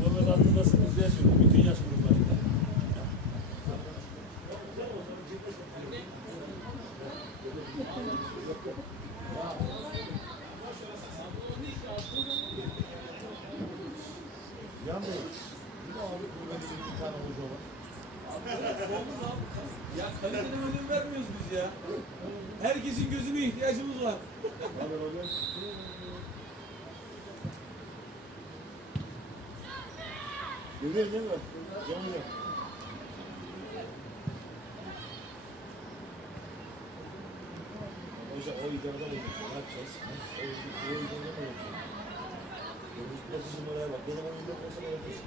Normal altındasın güzel söylüyor. Bütün yaş gruplarında. Yalnız bir de abi burada bir tane hoca var. ya kaliteden önem vermiyoruz biz ya. Herkesin gözüne ihtiyacımız var. Görüyorsun değil mi? Can hocam. O idareden mi yapacağız? Ne yapacağız? O, o idareden mi yapacağız? Dokuz dokuz numaraya bak. Benim oyunda olsa ne yapıyorsun?